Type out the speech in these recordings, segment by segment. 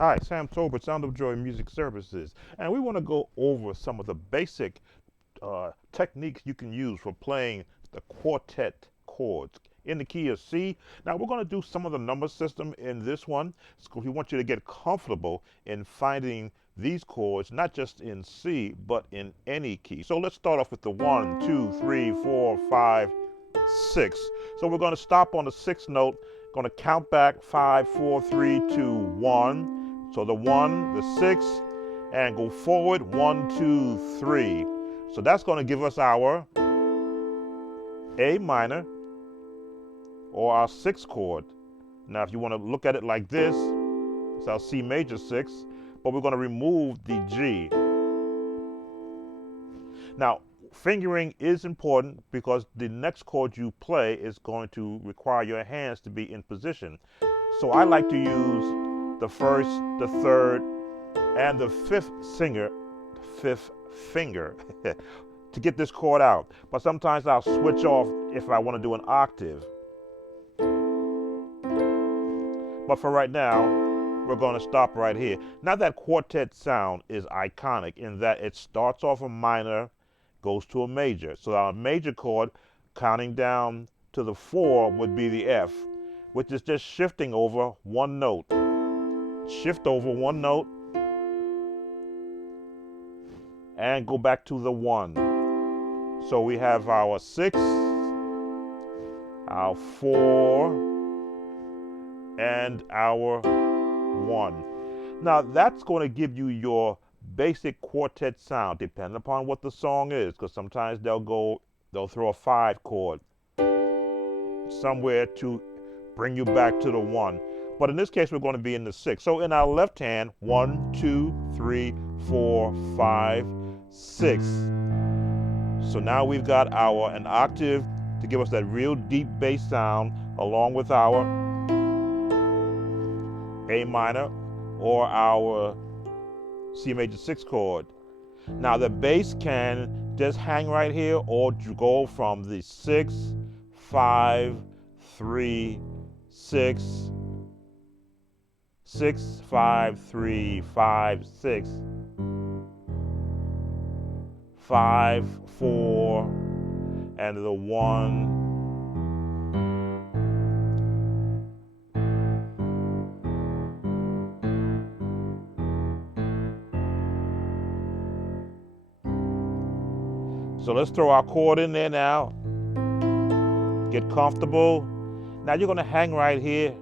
Hi, Sam Tolbert, Sound of Joy Music Services, and we want to go over some of the basic techniques you can use for playing the quartet chords in the key of C. Now we're going to do some of the number system in this one, so we want you to get comfortable in finding these chords, not just in C, but in any key. So let's start off with the 1, 2, 3, 4, 5, 6. So we're going to stop on the sixth note, going to count back 5, 4, 3, 2, 1. So the 1, the 6, and go forward 1, 2, 3. So that's going to give us our A minor or our 6th chord. Now if you want to look at it like this, it's our C major 6, but we're going to remove the G. Now fingering is important because the next chord you play is going to require your hands to be in position. So I like to use the first, the third, and the fifth finger to get this chord out. But sometimes I'll switch off if I want to do an octave. But for right now, we're going to stop right here. Now that quartet sound is iconic in that it starts off a minor, goes to a major. So our major chord, counting down to the 4, would be the F, which is just shifting over one note. Shift over one note and go back to the 1. So we have our 6, our 4, and our 1. Now that's going to give you your basic quartet sound, depending upon what the song is, because sometimes they'll throw a 5 chord somewhere to bring you back to the 1. But in this case, we're going to be in the 6. So in our left hand, 1, 2, 3, 4, 5, 6. So now we've got an octave to give us that real deep bass sound, along with our A minor or our C major 6 chord. Now the bass can just hang right here, or go from the 6, 5, 3, 6, 6, 5, 3, 5, 6, 5, 4, and the 1. So let's throw our chord in there now. Get comfortable. Now you're going to hang right here.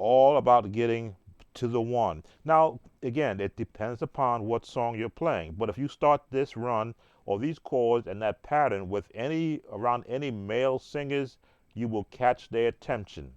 All about getting to the 1. Now, again, it depends upon what song you're playing. But if you start this run or these chords and that pattern with around any male singers, you will catch their attention.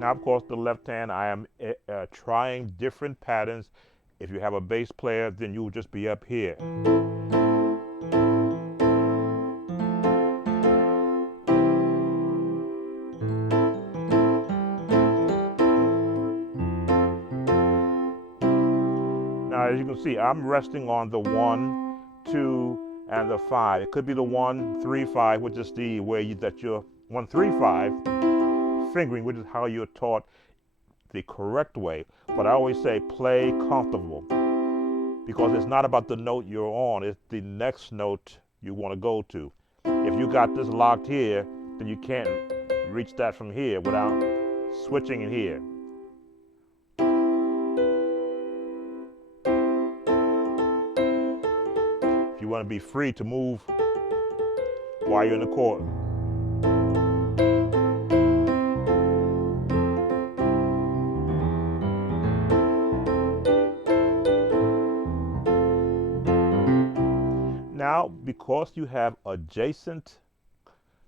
Now, of course, the left hand, I am trying different patterns. If you have a bass player, then you'll just be up here. Now, as you can see, I'm resting on the 1, 2, and the 5. It could be the 1, 3, 5, which is the way that you're 1, 3, 5. Fingering, which is how you're taught the correct way. But I always say play comfortable, because it's not about the note you're on, it's the next note you want to go to. If you got this locked here, then you can't reach that from here without switching in here. If you want to be free to move while you're in the chord. Now, because you have adjacent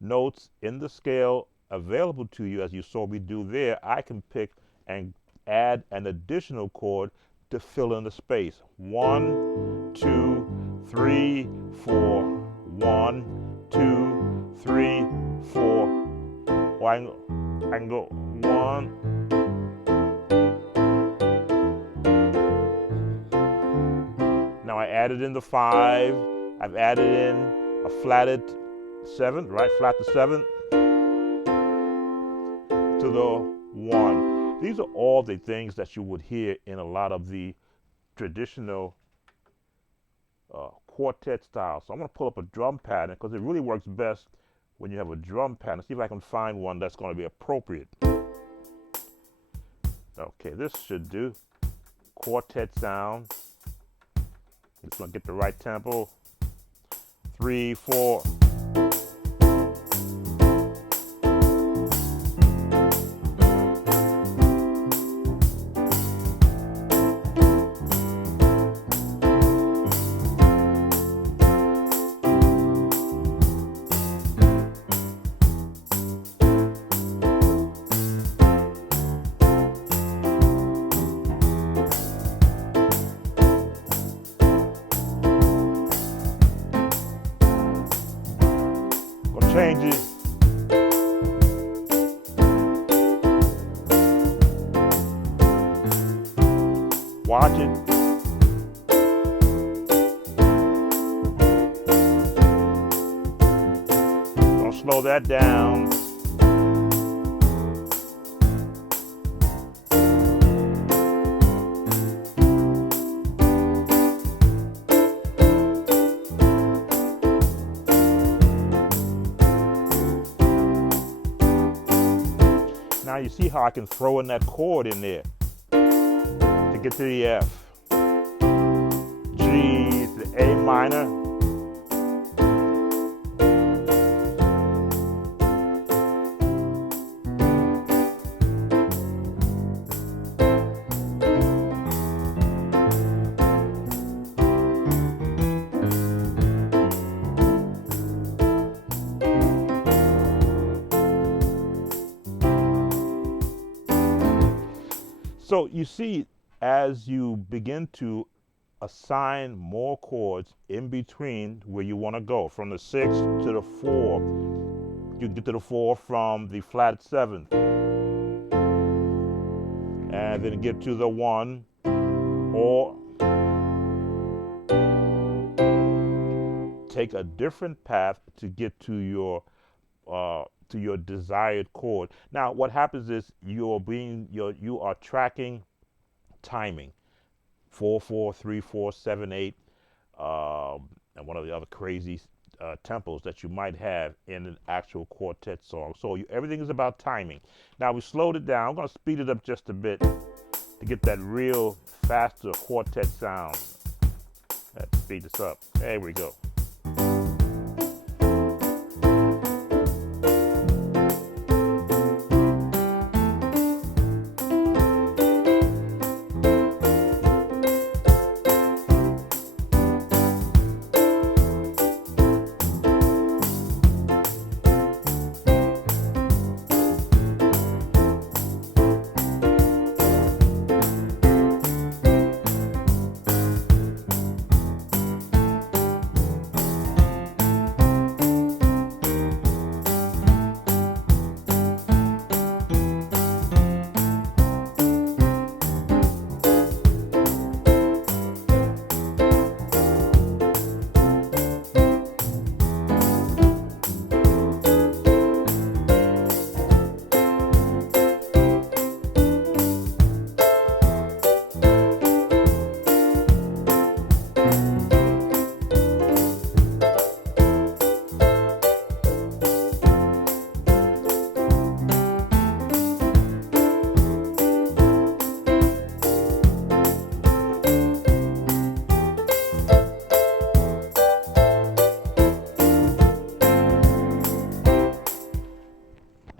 notes in the scale available to you, as you saw me do there, I can pick and add an additional chord to fill in the space. 1, 2, 3, 4. 1, 2, 3, 4. Or I can go 1. Now I added in the 5. I've added in a flatted 7, right? Flat the 7 to the 1. These are all the things that you would hear in a lot of the traditional quartet style. So I'm going to pull up a drum pattern because it really works best when you have a drum pattern. See if I can find one that's going to be appropriate. Okay, this should do. Quartet sound. Just going to get the right tempo. 3, 4. Change it. Watch it. Don't slow that down. Now you see how I can throw in that chord in there to get to the F, G, the A minor, So you see, as you begin to assign more chords in between where you want to go, from the 6th to the 4, you can get to the 4 from the flat 7th, and then get to the 1, or take a different path to get to your desired chord. Now, what happens is you are tracking timing, 4, 4, 3, 4, 7, 8, and one of the other crazy tempos that you might have in an actual quartet song. So everything is about timing. Now we slowed it down. I'm going to speed it up just a bit to get that real faster quartet sound. Let's speed this up. There we go.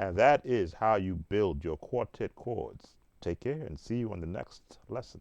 And that is how you build your quartet chords. Take care and see you on the next lesson.